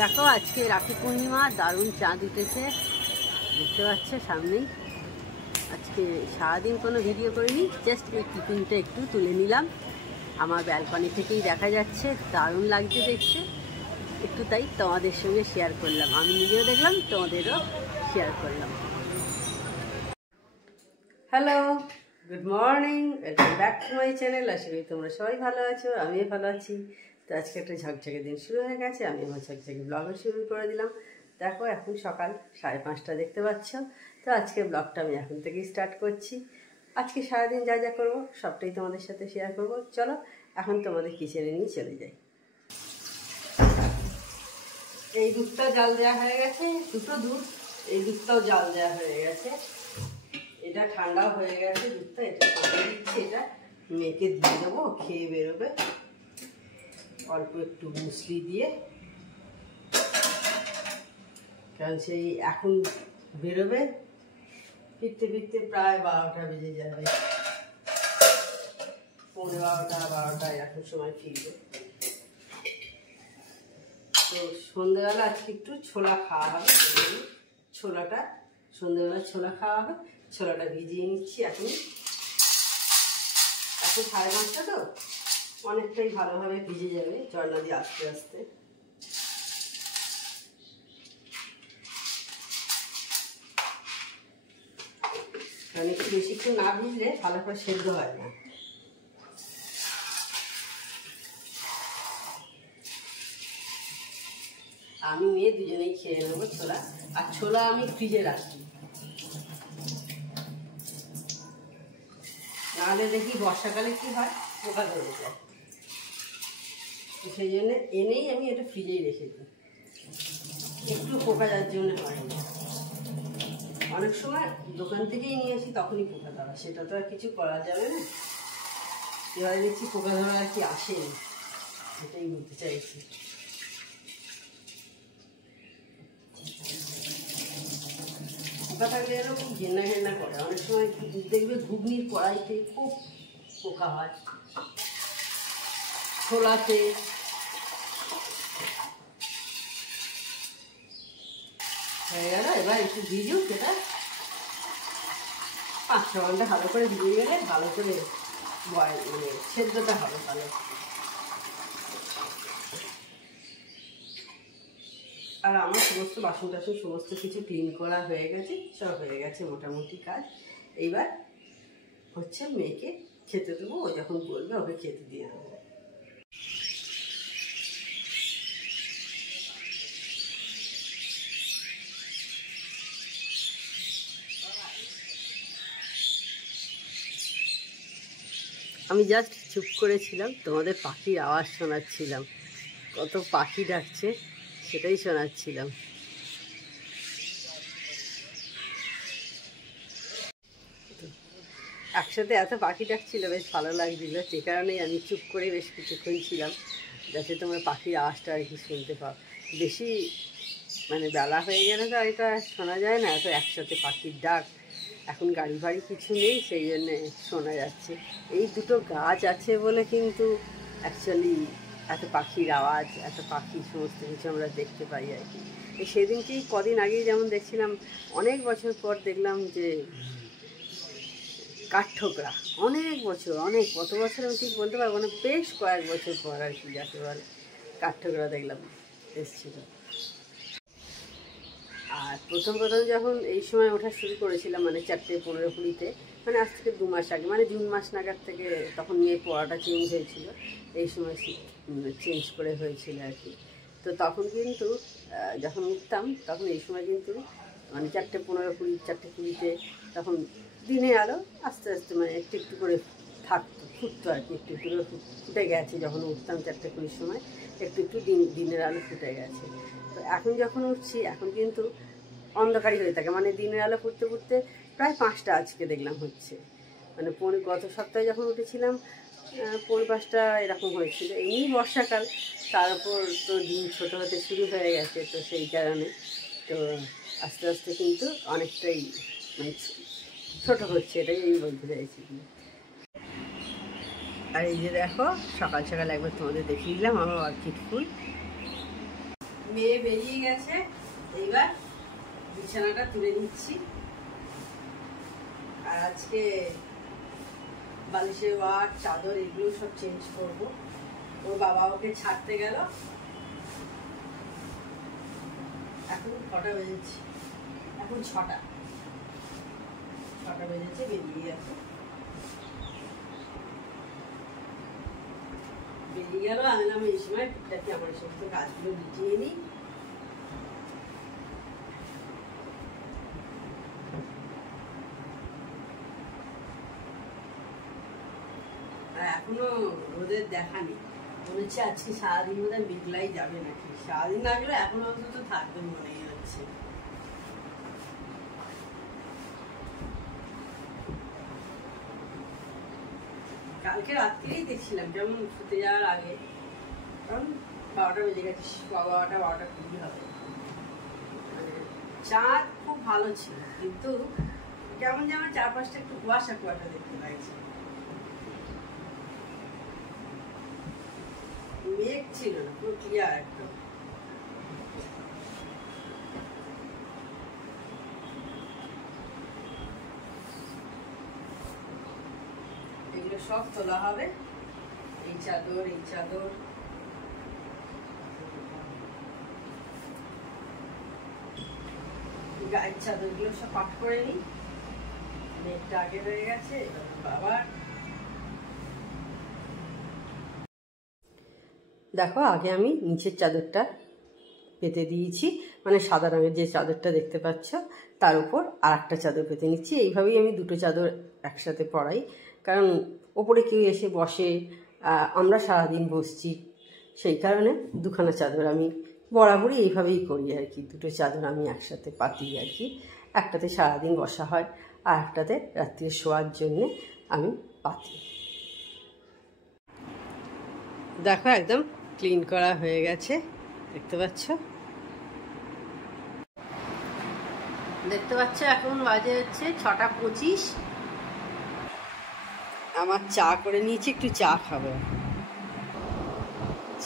দেখো আজকে রাখি পূর্ণিমা, দারুণ চাঁদ উঠেছে, দেখতে পাচ্ছে সামনেই। আজকে সারাদিন কোনো ভিডিও করিনি, জাস্ট এই টিফিনটা একটু তুলে নিলাম। আমার ব্যালকনি থেকেই দেখা যাচ্ছে, দারুণ লাগছে দেখতে, একটু তাই তোমাদের সঙ্গে শেয়ার করলাম। আমি নিজেও দেখলাম, তোমাদেরও শেয়ার করলাম। Hello, good morning, welcome back to my channel. আশা করি তোমরা সবাই ভালো আছো, আমিও ভালো আছি। তো আজকে একটা ঝকঝকে দিন শুরু হয়ে গেছে, আমি আমার ঝকঝকে ব্লগও শুরু করে দিলাম। দেখো এখন সকাল 5:30 দেখতে পাচ্ছ। তো আজকে ব্লগটা আমি এখন থেকেই স্টার্ট করছি। আজকে সারাদিন যা যা করবো সবটাই তোমাদের সাথে শেয়ার করবো। চলো এখন তোমাদের কিচেনে নিয়ে চলে যাই। এই দুধটা জাল দেওয়া হয়ে গেছে, দুটো দুধ, এই দুধটাও জাল দেওয়া হয়ে গেছে। এটা ঠান্ডাও হয়ে গেছে দুধটা, এটা করে দিচ্ছি। এটা মেয়েকে দিয়ে দেবো, খেয়ে বেরোবে। অল্প একটু মুসলি দিয়ে, কারণ সেই এখন বেরোবে, ফিরতে ফিরতে প্রায় 12টা বেজে যাবে, 12:15 এরকম সময় ফিরবে। তো সন্ধ্যেবেলা আজকে একটু ছোলা খাওয়া হবে, ছোলাটা সন্ধ্যেবেলা ছোলা খাওয়া হবে। ছোলাটা ভিজিয়ে নিচ্ছি এখন 5:30 তো অনেকটাই ভালোভাবে ভিজে যাবে, জল দিয়ে আস্তে আস্তে। কারণ একটু বেশিক্ষণ না ভিজলে ভালো করে সেদ্ধ হয় না। আমি মেয়ে দুজনেই খেয়ে নেবো ছোলা। আর ছোলা আমি ফ্রিজে রাখি, নাহলে দেখি বর্ষাকালে কি হয়, পোকা ধরে যায়। তো সেই জন্য এনেই আমি এটা ফ্রিজেই রেখে দিই, একটু পোকা যার জন্য হয় না। অনেক সময় দোকান থেকেই নিয়ে আসি, তখনই পোকা ধরা, সেটা তো আর কিছু করা যাবে না। এবারে দেখছি পোকা ধরা আর কি আসেনি, এটাই বলতে চাইছি। পোকা থাকলে যেন খুব ঘেন্না ঘেন্না করে। অনেক সময় দেখবে ঘুগনির কড়াইতে খুব পোকা হয়, ছোলাতে। হয়ে গেল, এবার একটু ভিজুক, সেটা 5-6 ঘন্টা ভালো করে ভিজে গেলে ভালো করে মানে সেদ্ধটা হবে ভালো। আর আমার সমস্ত বাসন টাসন সমস্ত কিছু ক্লিন করা হয়ে গেছে, সব হয়ে গেছে মোটামুটি কাজ। এইবার হচ্ছে মেয়েকে খেতে দেবো, ও যখন বলবে ওকে খেতে দিয়ে দেবো। আমি জাস্ট চুপ করেছিলাম, তোমাদের পাখির আওয়াজ শোনাচ্ছিলাম, কত পাখি ডাকছে সেটাই শোনাচ্ছিলাম। একসাথে এত পাখি ডাকছিল, বেশ ভালো লাগছিল। সে কারণেই আমি চুপ করে বেশ কিছুক্ষণ ছিলাম, যাতে তোমার পাখির আওয়াজটা আর কি শুনতে পাও। বেশি মানে বেলা হয়ে গেলে তো এটা শোনা যায় না, এত একসাথে পাখির ডাক। এখন গাড়ি ফাড়ি কিছু নেই, সেই জন্যে শোনা যাচ্ছে। এই দুটো গাছ আছে বলে কিন্তু অ্যাকচুয়ালি এত পাখির আওয়াজ, এত পাখি সমস্ত কিছু আমরা দেখতে পাই আর কি। এই সেদিনকেই কদিন আগেই যেমন দেখছিলাম, অনেক বছর পর দেখলাম যে কাঠঠোকরা, অনেক বছর, অনেক কত বছর আমি ঠিক বলতে পারবো না, বেশ কয়েক বছর পর আর কি যাকে বলে কাঠঠোকরা দেখলাম এসেছিল। আর প্রথম যখন এই সময় ওঠা শুরু করেছিলাম, মানে 4:15-20, মানে আজ থেকে 2 মাস আগে, মানে জুন মাস নাগাদ থেকে, তখন নিয়ে পড়াটা চেঞ্জ হয়েছিল, এই সময় চেঞ্জ করে হয়েছিল আর কি। তো তখন কিন্তু যখন উঠতাম তখন এই সময় কিন্তু মানে 4:15-20, 4:20 তখন দিনের আলো আস্তে আস্তে মানে একটু একটু করে থাকতো, ফুটতো আর কি, একটু একটু করে ফুটে গেছে। যখন উঠতাম 4:20 সময় একটু একটু দিনের আলো ফুটে গেছে। তো এখন যখন উঠছি এখন কিন্তু অন্ধকারই হয়ে থাকে, মানে দিনের আলো ফুটতে ফুটতে প্রায় 5টা আজকে দেখলাম হচ্ছে। মানে গত সপ্তাহে যখন উঠেছিলাম 4:30 এরকম হয়েছিল। এমনি বর্ষাকাল, তার উপর তো দিন ছোটো হতে শুরু হয়ে গেছে, তো সেই কারণে তো আস্তে আস্তে কিন্তু অনেকটাই মানে ছোটো হচ্ছে, এটাই আমি বলতে চাইছি। আর এই যে দেখো সকাল সকাল একবার তোমাদের দেখিয়ে দিলাম আমার অর্কিড ফুল। মেয়ে বেরিয়ে গেছে, এইবার বিছানাটা তুলে নিচ্ছি। আর আজকে বালিশের ওয়ার, চাদর এগুলো সব চেঞ্জ করব। ওর বাবা ওকে ছাড়তে গেল। এখন কটা বেজেছে? এখন 6টা বেজেছে, বেরিয়ে গেছে। বেরিয়ে গেল, আমি এই সময় টুকটাকি আমার সমস্ত কাজগুলো মিটিয়ে নিই। এখনো রোদের দেখা নেই, মনে হচ্ছে আজকে সারাদিন বোধ হয় মেঘলাই যাবে নাকি। সারাদিন না গেলে এখনো অন্তত থাকবে মনে হচ্ছে। কালকে রাত্রেই দেখছিলাম, যেমন শুতে যাওয়ার আগে, কারণ 12টা বেজে গেছে, 12টা 20 হবে। মানে চাঁদ খুব ভালো ছিল, কিন্তু কেমন যেমন চারপাশটা একটু কুয়াশা দেখতে লাগছে। মেঘ ছিল না, পুরো ক্লিয়ার একদম। এগুলো সব তোলা হবে, এই চাদর গায়ের চাদরগুলো সব পাট করে নিই। মেঘটা আগে হয়ে গেছে, বাবার দেখো আগে আমি নিচের চাদরটা পেতে দিয়েছি, মানে সাদা রঙের যে চাদরটা দেখতে পাচ্ছ তার উপর আর একটা চাদর পেতে নিচ্ছি। এইভাবেই আমি দুটো চাদর একসাথে পরাই, কারণ ওপরে কেউ এসে বসে, আমরা সারাদিন বসছি, সেই কারণে দুখানা চাদর আমি বরাবরই এইভাবেই করি আর কি। দুটো চাদর আমি একসাথে পাতি আর কি, একটাতে সারাদিন বসা হয় আর একটাতে রাত্রে শোয়ার জন্যে আমি পাতি। দেখো একদম ক্লিন করা হয়ে গেছে, দেখতে পাচ্ছ এখন বাজে হচ্ছে 6টা 25। আমার চা করে নিয়েছি, একটু চা খাবো।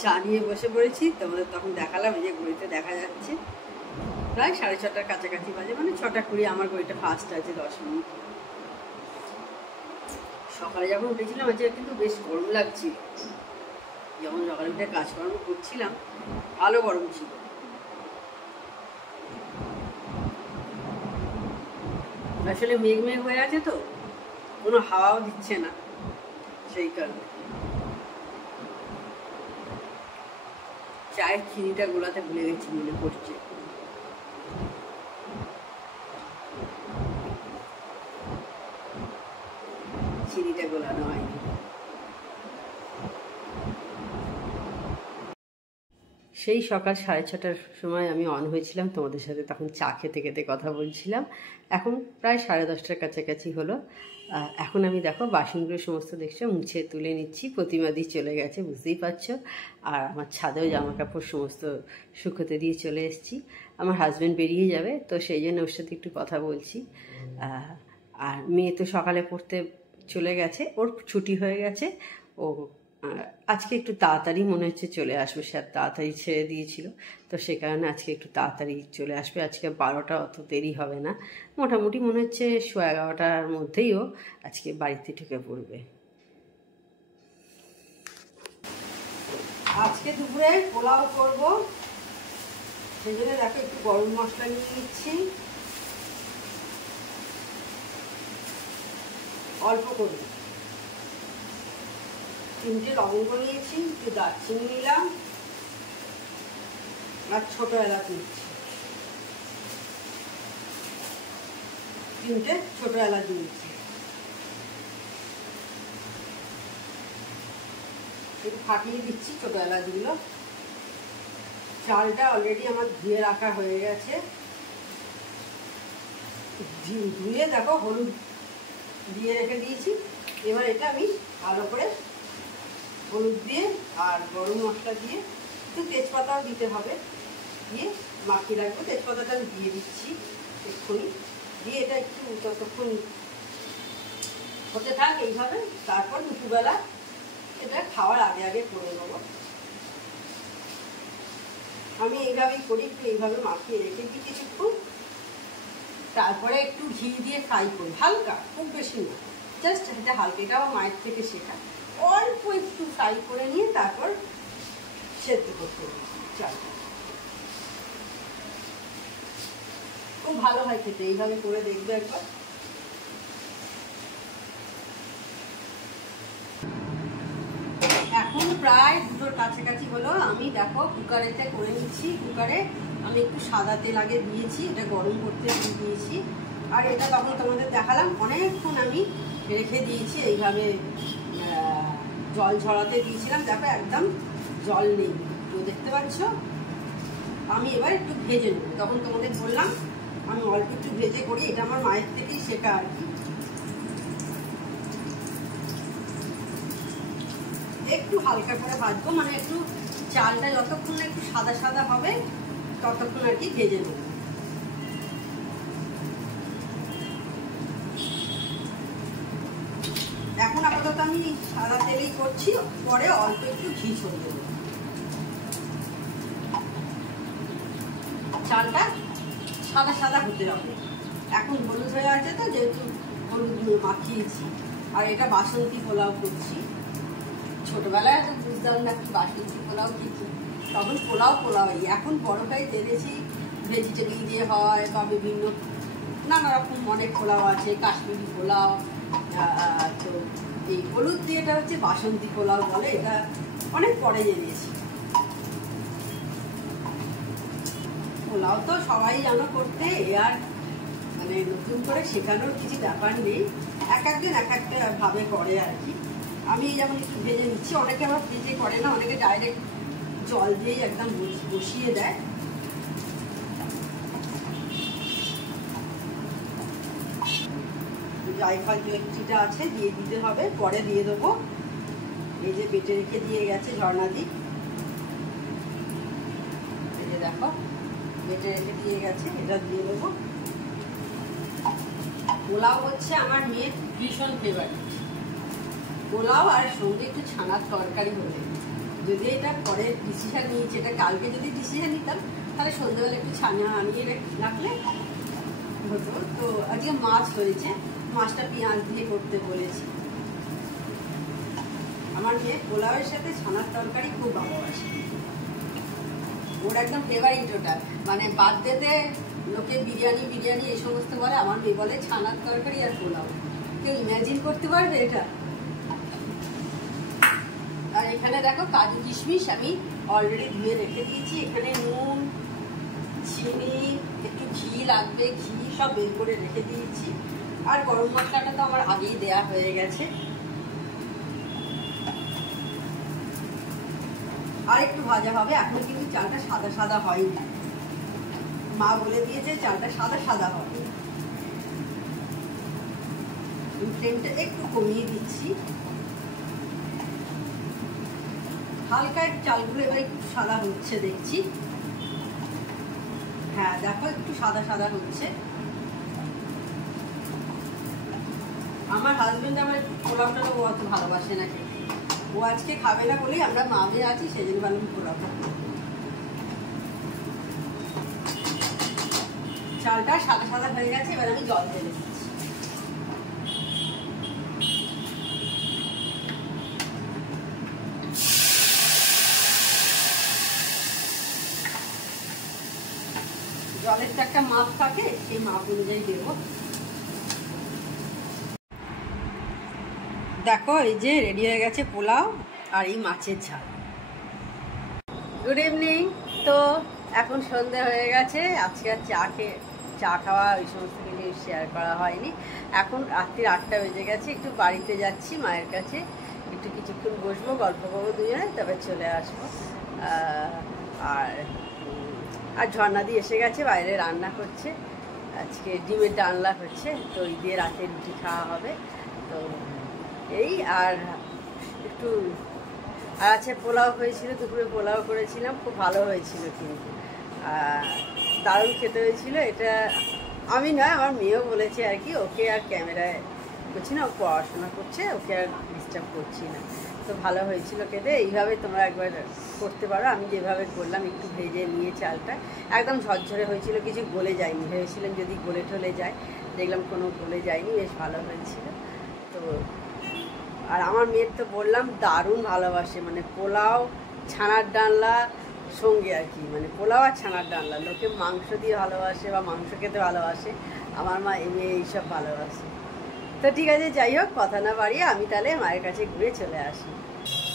চা নিয়ে বসে পড়েছি, তোমাদের তখন দেখালাম, এই যে ঘড়িতে দেখা যাচ্ছে প্রায় 6:30টার কাছাকাছি বাজে, মানে 6টা 20। আমার ঘড়িটা ফাস্ট আছে 10 মিনিট। সকালে যখন উঠেছিলাম আজকে কিন্তু বেশ গরম লাগছিল, যখন সকালে উঠে কাজকর্ম করছিলাম ভালো গরম ছিল। আসলে মেঘ হয়ে আছে তো, কোনো হাওয়াও দিচ্ছে না, সেই কারণে। চায়ের চিনিটা গোলাতে ভুলে গেছি, মনে পড়ছে। চিনিটা গোলানো হয়নি। সেই সকাল 6:30টার সময় আমি অন হয়েছিলাম তোমাদের সাথে, তখন চা খেতে খেতে কথা বলছিলাম। এখন প্রায় 10:30টার কাছাকাছি হলো। এখন আমি দেখো বাসনগুলো সমস্ত দেখছো মুছে তুলে নিচ্ছি। প্রতিমাদি চলে গেছে, বুঝতেই পারছো। আর আমার ছাদেও জামা কাপড় সমস্ত শুকোতে দিয়ে চলে এসেছি। আমার হাজব্যান্ড বেরিয়ে যাবে, তো সেই জন্য ওর সাথে একটু কথা বলছি। আর মেয়ে তো সকালে পড়তে চলে গেছে, ওর ছুটি হয়ে গেছে। ও আজকে একটু তাড়াতাড়ি মনে হচ্ছে চলে আসবে, স্যার তাড়াতাড়ি ছেড়ে দিয়েছিল, তো সে কারণে আজকে একটু তাড়াতাড়ি চলে আসবে। আজকে 12টা অত দেরি হবে না, মোটামুটি মনে হচ্ছে 11:30টার মধ্যেই ও আজকে বাড়িতে ঢুকে পড়বে। আজকে দুপুরে পোলাও করব, সেই জন্য দেখো একটু গরম মশলা নিয়ে নিচ্ছি, অল্প করে। 3টে লবঙ্গ নিয়েছি, একটু দারচিনি নিলাম, আর ছোট এলাচ নিচ্ছি, 3টে ছোট এলাচ নিচ্ছি। একটু ফাটিয়ে দিচ্ছি ছোট এলাচগুলো। চালটা অলরেডি আমার ধুয়ে রাখা হয়ে গেছে, ধুয়ে দেখো হলুদ দিয়ে রেখে দিয়েছি। এবার এটা আমি ভালো করে হলুদ দিয়ে আর গরম মশলা দিয়ে, একটু তেজপাতাও দিতে হবে, দিয়ে মাখিয়ে রাখবো। তেজপাতাটা আমি দিয়ে দিচ্ছি এক্ষুনি, দিয়ে এটা একটু ততক্ষণ হতে থাক এইভাবে। তারপর দুপুরবেলা এটা খাওয়ার আগে আগে করে নেবো। আমি এইভাবেই করি, একটু এইভাবে মাখিয়ে রেখে দিই কিছুক্ষণ, তারপরে একটু ঘি দিয়ে ফ্রাই করি হালকা, খুব বেশি না, জাস্ট এটা হালকা। এটা আমার মায়ের থেকে শেখা। অল্প একটু ফ্রাই করে নিয়ে তারপর সেদ্ধ করতে চালটা। খুব ভালো হয় খেতে, এইভাবে করে দেখবে একবার। এখন প্রায় 2টোর কাছাকাছি হলো। আমি দেখো কুকারেতে করে নিচ্ছি। কুকারে আমি একটু সাদা তেল আগে দিয়েছি, এটা গরম করতে দিয়েছি। আর এটা তখন তোমাদের দেখালাম, অনেকক্ষণ আমি রেখে দিয়েছি এইভাবে, জল ঝরাতে দিয়েছিলাম। দেখো একদম জল নেই, তো দেখতে পাচ্ছ। আমি এবার একটু ভেজে নেব। তখন তোমাদের বললাম আমি অল্প একটু ভেজে করি, এটা আমার মায়ের থেকেই শেখা আর কি। একটু হালকা করে ভাজবো, মানে একটু চালটা যতক্ষণ না একটু সাদা সাদা হবে ততক্ষণ আর কি ভেজে নেব। এখন আপাতত আমি সাদা তেলেই করছি, পরে অল্প একটু ঘি ছড়িয়ে দেবো। চালটা সাদা সাদা হতে হবে। এখন হলুদ হয়ে আছে তো, যেহেতু হলুদ মাখিয়েছি। আর এটা বাসন্তী পোলাও করছি। ছোটবেলায় তো বুঝতাম না কি বাসন্তী পোলাও কি, তখন পোলাওই। এখন বড় হয়ে জেনেছি ভেজিটেবল দিয়ে হয় বা বিভিন্ন নানা রকম অনেক পোলাও আছে, কাশ্মীরি পোলাও। তো এই হলুদ দিয়ে এটা হচ্ছে বাসন্তী পোলাও বলে, এটা অনেক পরে জেনেছি। পোলাও তো সবাই জানো করতে, আর মানে নতুন করে শেখানোর কিছু ব্যাপার নেই। এক একজন এক একটা ভাবে করে আর কি। আমি যেমন একটু ভেজে নিচ্ছি, অনেকে আবার ভেজে করে না, অনেকে ডাইরেক্ট জল দিয়েই একদম বসিয়ে দেয়। জায়ফল জয়িত্রীটা আছে, দিয়ে দিতে হবে, পরে দিয়ে দেবো। এই যে বেটে রেখে দিয়ে গেছে ঝর্ণাদি, এই যে দেখো বেটে রেখে দিয়ে গেছে, এটা দিয়ে দেবো। পোলাও হচ্ছে আমার মেয়ের ভীষণ ফেভারিট। পোলাও আর সঙ্গে একটু ছানার তরকারি হলে, যদি এটা পরে ডিসিশন নিয়েছি, এটা কালকে যদি ডিসিশন নিতাম তাহলে সন্ধ্যাবেলা একটু ছানা আনিয়ে রাখলে হতো। তো আজকে মাছ হয়েছে, মাছটা পেঁয়াজ দিয়ে করতে বলেছি। আমার মেয়ে পোলাওয়ের সাথে ছানার তরকারি খুব ভালোবাসে, ওর একদম ফেভারিট ওটা। মানে বার্থডেতে লোকে বিরিয়ানি এই সমস্ত বলে, আমার মেয়ে বলে ছানার তরকারি আর পোলাও। কেউ ইমাজিন করতে পারবে এটা? আর এখানে দেখো কাজু কিশমিশ আমি অলরেডি ধুয়ে রেখে দিয়েছি। এখানে নুন, চিনি, একটু ঘি লাগবে, ঘি সব বের করে রেখে দিয়েছি। আর গরম মশলাটা তো আমার আগেই দেয়া হয়ে গেছে। আর একটু ভাজা হবে। এখন কিন্তু চালটা সাদা সাদা হয়নি, মা বলে দিয়েছে চালটা সাদা সাদা হবে। ফ্লেমটা একটু কমিয়ে দিচ্ছি। হালকা চালগুলো এবার একটু সাদা হচ্ছে দেখছি। হ্যাঁ দেখো একটু সাদা সাদা হচ্ছে। আমার হাজবেন্ড আমার পোলাওটা ও অত ভালোবাসে না খেতে, ও আজকে খাবে না বলেই আমরা মা মেয়ে আছি, সেজন্য ভালো পোলাওটা। চালটা সাদা সাদা হয়ে গেছে, এবার আমি জল ঢেলে দিচ্ছি। জলের তো একটা মাপ থাকে, সেই মাপ অনুযায়ী দেবো। দেখো এই যে রেডি হয়ে গেছে পোলাও আর এই মাছের ঝাল। Good evening. তো এখন সন্ধ্যা হয়ে গেছে, আজকে আর চা খাওয়া ওই সমস্ত কিছু শেয়ার করা হয়নি। এখন রাত্রি 8টা বেজে গেছে, একটু বাড়িতে যাচ্ছি মায়ের কাছে, একটু কিছুক্ষণ বসবো, গল্প করবো দুজনে, তবে চলে আসবো। আর ঝর্ণাদি এসে গেছে, বাইরে রান্না করছে, আজকে ডিমের ডালনা হচ্ছে, তো ওই দিয়ে রাতে রুটি খাওয়া হবে। তো এই আর একটু আর আছে, পোলাও হয়েছিল, দুপুরে পোলাও করেছিলাম, খুব ভালো হয়েছিল, কিন্তু দারুণ খেতে হয়েছিল। এটা আমি নয়, আমার মেয়েও বলেছে আর কি। ওকে আর ক্যামেরায় করছি না, ও পড়াশোনা করছে, ওকে আর ডিস্টার্ব করছি না। তো ভালো হয়েছিল খেতে। এইভাবে তোমরা একবার করতে পারো, আমি যেভাবে করলাম, একটু ভেজে নিয়ে চালটা একদম ঝরঝরে হয়েছিল, কিছু গলে যায়নি। ভেবেছিলাম যদি গলে টলে যায়, দেখলাম কোনো গলে যায়নি, বেশ ভালো হয়েছিল। তো আর আমার মেয়ের তো বললাম দারুণ ভালোবাসে, মানে পোলাও ছানার ডালনা সঙ্গে আর কি, মানে পোলাও আর ছানার ডালনা। লোকে মাংস দিয়ে ভালোবাসে বা মাংস খেতে ভালোবাসে, আমার মা মেয়ে এইসব ভালোবাসে। তো ঠিক আছে, যাই হোক, কথা না বাড়িয়ে আমি তাহলে মায়ের কাছে ঘুরে চলে আসি।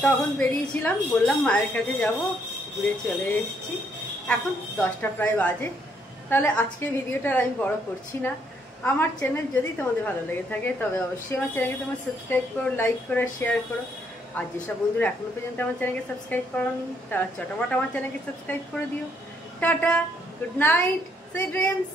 তখন বেরিয়েছিলাম, বললাম মায়ের কাছে যাব, ঘুরে চলে এসেছি। এখন 10টা প্রায় বাজে। তাহলে আজকে ভিডিওটা আমি বড় করছি না। আমার চ্যানেল যদি তোমাদের ভালো লেগে থাকে তবে অবশ্যই আমার চ্যানেলকে তোমরা সাবস্ক্রাইব করো, লাইক করো, শেয়ার করো। আর যেসব বন্ধুরা এখনো পর্যন্ত আমার চ্যানেলকে সাবস্ক্রাইব করোনি তারা চটাপট আমার চ্যানেলকে সাবস্ক্রাইব করে দিও। Tata, good night, sweet dreams.